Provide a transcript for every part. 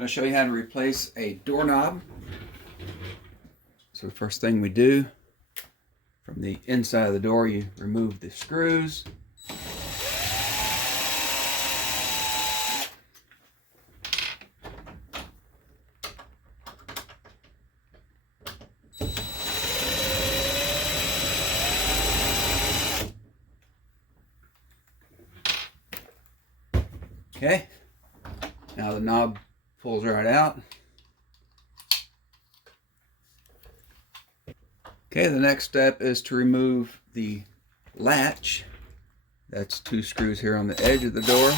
I'm going to show you how to replace a doorknob. So the first thing we do, from the inside of the door, you remove the screws. Okay, now the knob pulls right out. Okay, the next step is to remove the latch. That's 2 screws here on the edge of the door.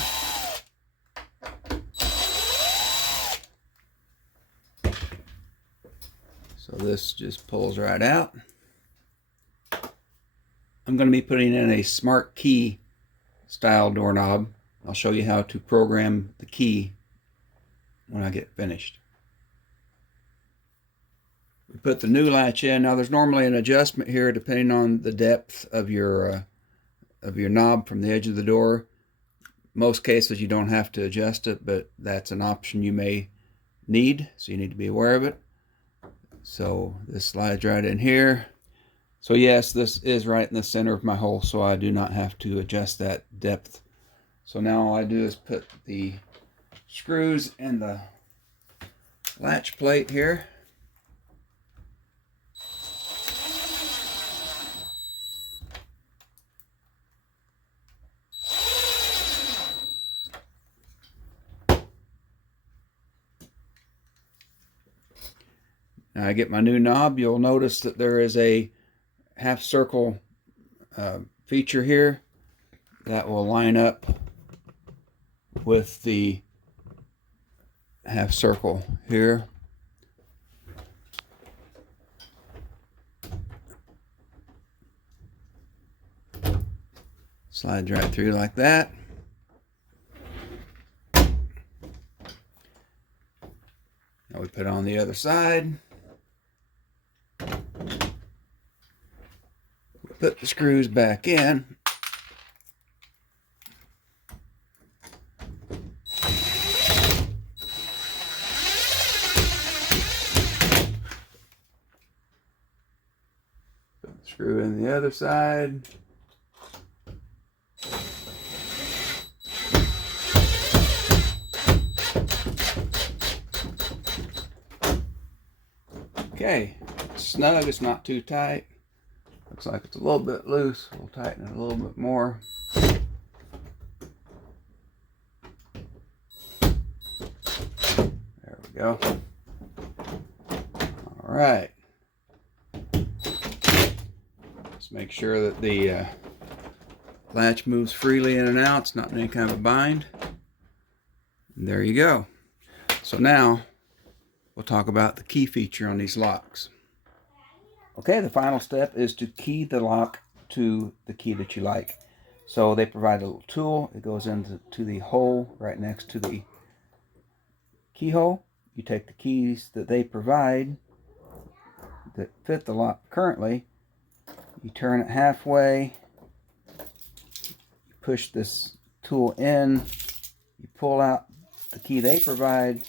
So this just pulls right out. I'm going to be putting in a smart key style doorknob. I'll show you how to program the key when I get finished. We put the new latch in. Now there's normally an adjustment here depending on the depth of your knob from the edge of the door. Most cases you don't have to adjust it, but that's an option you may need, so you need to be aware of it. So this slides right in here. So yes, this is right in the center of my hole, so I do not have to adjust that depth. So now all I do is put the screws in the latch plate here. Now I get my new knob. You'll notice that there is a half circle feature here that will line up with the half circle here. Slides right through like that. Now we put it on the other side. Put the screws back in. Put the screw in the other side. Okay, it's snug, it's not too tight. Looks like it's a little bit loose. We'll tighten it a little bit more. There we go. All right. Let's make sure that the latch moves freely in and out. It's not in any kind of a bind. And there you go. So now we'll talk about the key feature on these locks. Okay, the final step is to key the lock to the key that you like. So they provide a little tool. It goes into the hole right next to the keyhole. You take the keys that they provide that fit the lock currently. You turn it halfway. You push this tool in. You pull out the key they provide.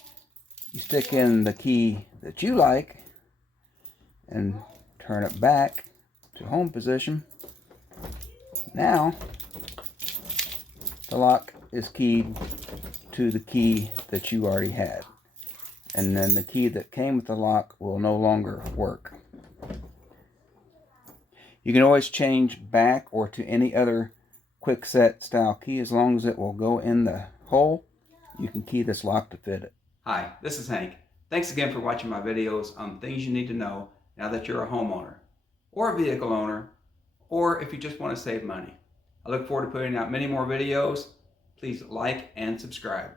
You stick in the key that you like and turn it back to home position. Now the lock is keyed to the key that you already had, and then the key that came with the lock will no longer work. You can always change back or to any other quickset style key. As long as it will go in the hole, you can key this lock to fit it. Hi, this is Hank. Thanks again for watching my videos on things you need to know now that you're a homeowner, or a vehicle owner, or if you just want to save money. I look forward to putting out many more videos. Please like and subscribe.